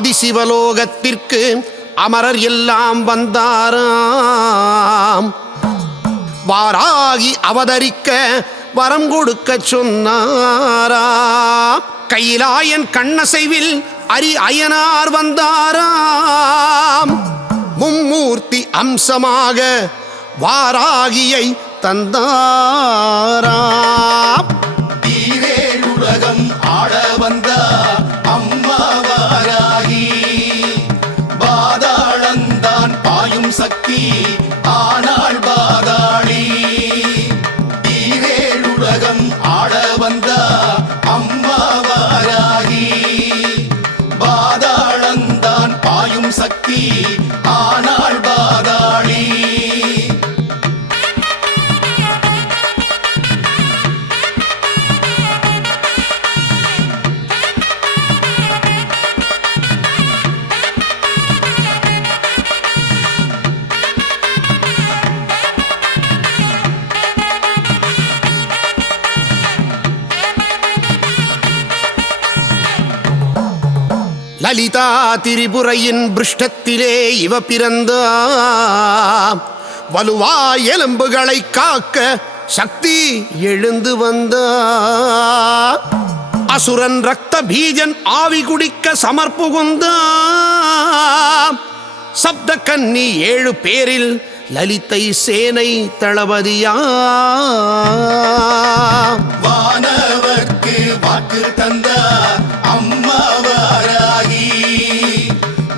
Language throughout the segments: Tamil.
ஆதிசிவலோகத்திற்கு அமரர் எல்லாம் வந்தாராம். வாராகி அவதரிக்க வரம் கொடுக்க சொன்னாராம். கையிலாயன் கண்ணசைவில் அயனார் வந்தாராம். மும்மூர்த்தி அம்சமாக வாராகியை தந்தாராம். உலகம் ஆட வந்த அம்மா வாராகி, பாதாளந்தான் பாயும் சக்தி ஆனால் பாதாளி. உலகம் ஆட வந்த அம்மா வாராகி, பாதாளந்தான் பாயும் சக்தி ஆனால் பாதாளி. லலிதா திரிபுரையின் பிருஷ்டத்திலே இவ பிறந்த வலுவா எலும்புகளை காக்க சக்தி எழுந்து வந்த. அசுரன் ரத்த பீஜன் ஆவி குடிக்க சமர்ப்புகுந்த. சப்த கன்னி 7 பேரில் லலிதை சேனை தளபதியா. வானவர்க்கு வாக்கு தந்த அம்மா வாராகி,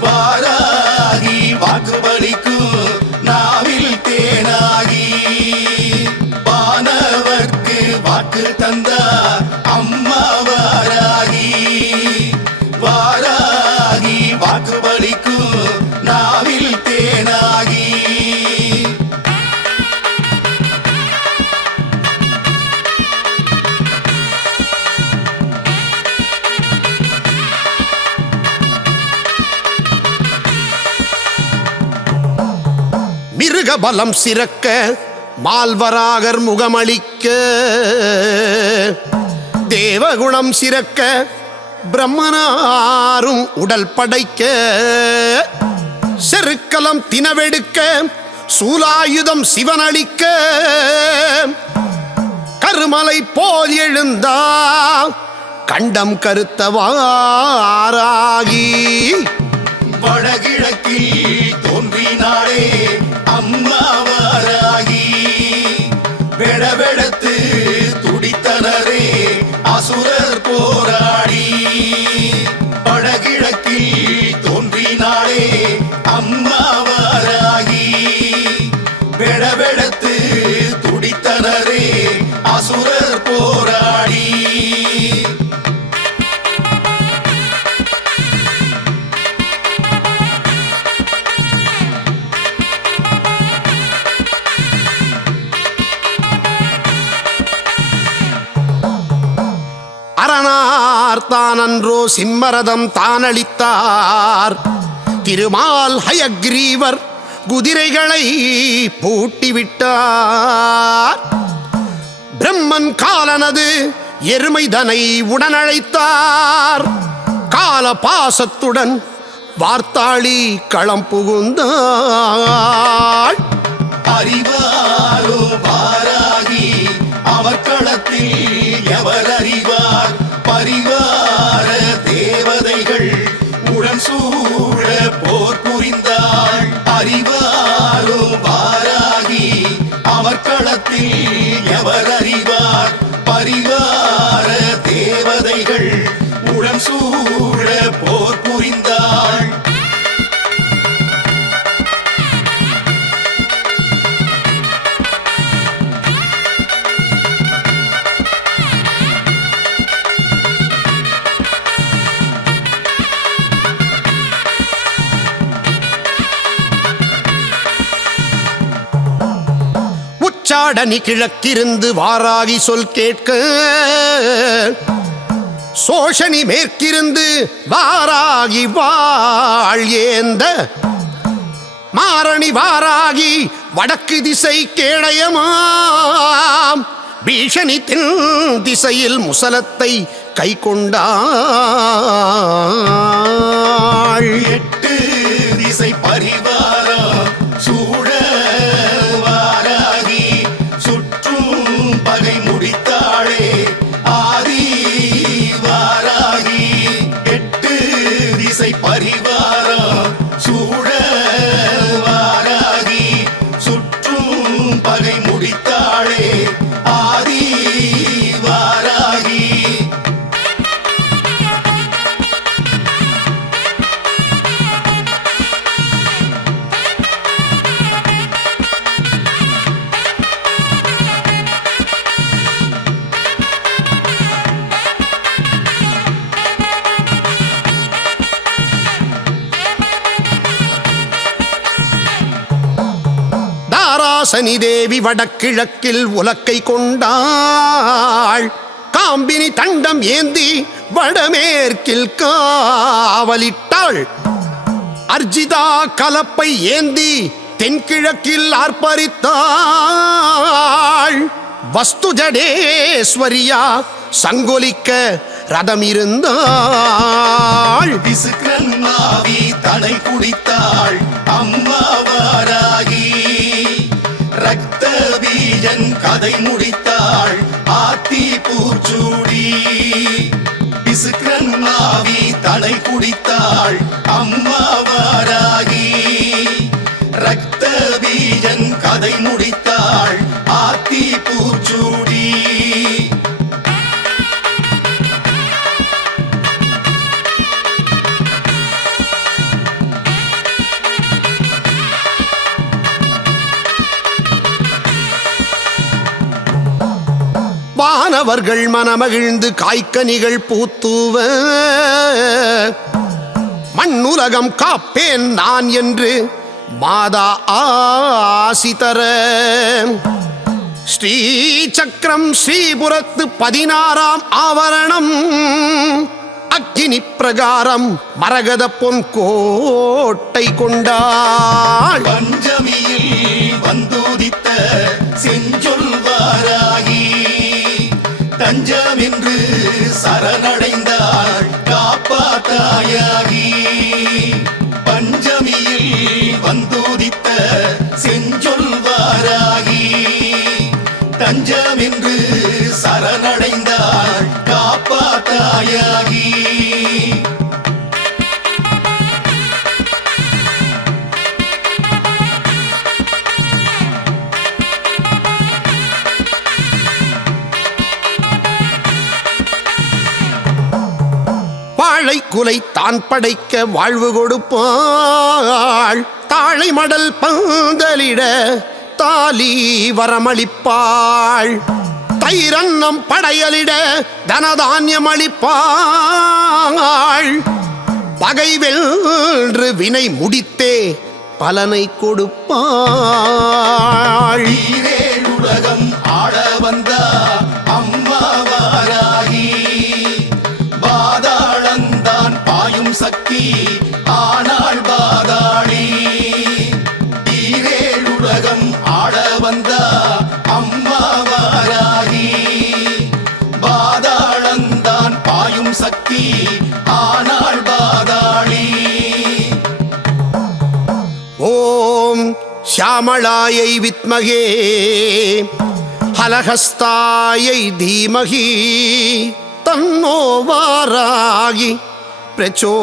வாராகி வாக்கு பலிக்கும் நாவில் தேனாகி. வானவர்க்கு வாக்கு தந்த அம்மா வாராகி, வாராகி வாக்கு பலிக்கும் நாவில் தேனாகி. மிருகபலம் சிறக்க மால்வராகர் முகமளிக்க, தேவகுணம் சிறக்க பிரம்மனாரும் உடல் படைக்க, செருக்கலம் தினவெடுக்க சூலாயுதம் சிவனளிக்க, கருமலை போல் எழுந்தா கண்டம் கருத்தவாராகி. வடகிழக்கில் தோன்றினாளே அம்மா வாராகி, வெடவெடத்து துடித்தனரே அசுரர் போராடி. வடகிழக்கில் தோன்றினாளே அம்மா வாராகி, வெடவெடத்து துடித்தனரே அசுரர் போராடி. அரணார் தானன்றோ சிம்மரதம் தானளித்தார். திருமால் ஹயக்ரீவர் குதிரைகளை பூட்டிவிட்டார். பிரம்மன் காலனது எருமைதனை உடனழைத்தார். கால பாசத்துடன் வார்த்தாளி களம் புகுந்தாள். அறிவாரோ வாராகி அவர் களத்தில் எவர் அறிவார். பரிவார தேவதைகள் உடன் சூழ போர் புரிந்தாள். அறிவாரோ வாராகி அவர் களத்தில் எவர் அறிவார். பரிவார தேவதைகள் உடன் சூழ போர் புரிந்தாள். உச்சாடனி கிழக்கிருந்து வாராகி சொல் கேட்க, சோஷனி மேற்கிருந்து வாராகி வாழ் ஏந்த, மாரணி வாராகி வடக்கு திசை கேடயமாம், பீஷணி தென் திசையில் முசலத்தை உலக்கை கொண்டாள். 8 திசை பரிவாரா சூழ வாராகி சுற்றும் பகை முடித்தாளே ஆதி வாராகி. 8 திசை பரிவாரா சூழ வாராகி சுற்றும் பகை முடித்தாளே ஆதி வாராகி. தாராசனி தேவி வடகிழக்கில் உலக்கை கொண்டாள். காம்பினி தண்டம் ஏந்தி வடமேற்கில் காவலிட்டாள். அர்ஜிதா கலப்பை ஏந்தி தென்கிழக்கில் ஆர்ப்பரித்தாள். வஸ்துஜடேஸ்வரியா சங்கொலிக்க ரதம் இருந்தாள். விசுக்ரன் மாவி தனை குடித்தாள் அம்மா வாராகி. ரக்த பீஜன் கதை முடித்தாள் ஆத்தி பூச்சூடி. விசுக்ரன் மாவி தனை குடித்தாள் அம்மா வாராகி. ரக்த பீஜன் கதை முடித்தாள் ஆத்தி பூச்சூடி. வானவர்கள் மனமகிழ்ந்து காய்கனிகள் பூத்துவ மண்ணுலகம் காப்பேன் நான் என்று மாதா ஆசி தர. ஸ்ரீ சக்கரம் ஸ்ரீபுரத்து 16ஆம் ஆவரணம் அக்கினி பிரகாரம் மரகத பொன் கோட்டை கொண்டாள். பஞ்சமியில் வந்துதித்த செஞ்சொல் வாராகி. தஞ்சமென்று சரணடைந்தாள் காப்பாத்தாயாகி. பஞ்சமியில் வந்துதித்த செஞ்சொல் வாராகி. தஞ்சமென்று சரணடைந்தாள் காப்பாத்தாயாகி. வாழை குலை தான் படைக்க வாழ்வு கொடுப்பாள். தாழை மடல் பந்தலிட தாலி வரமளிப்பாள். தைரன்னம் படையலிட தனதானியம் அளிப்பாள். பகை வென்று வினை முடித்தே பலனை கொடுப்பாள். உலகம் ஆட வந்தா அம்மா வாராகி. பாதாளந்தான் பாயும் சக்தி ஆனால் பாதாளி. உலகம் ஆட வந்தா அம்மா வாராகி. பாதாளந்தான் பாயும் சக்தி ஆனால் பாதாளி. ஓம் ஷியாமளாயை வித்மகே ஹலஹஸ்தாயை தீமகி தன்னோ வாராகி பிரச்சோதயாத்.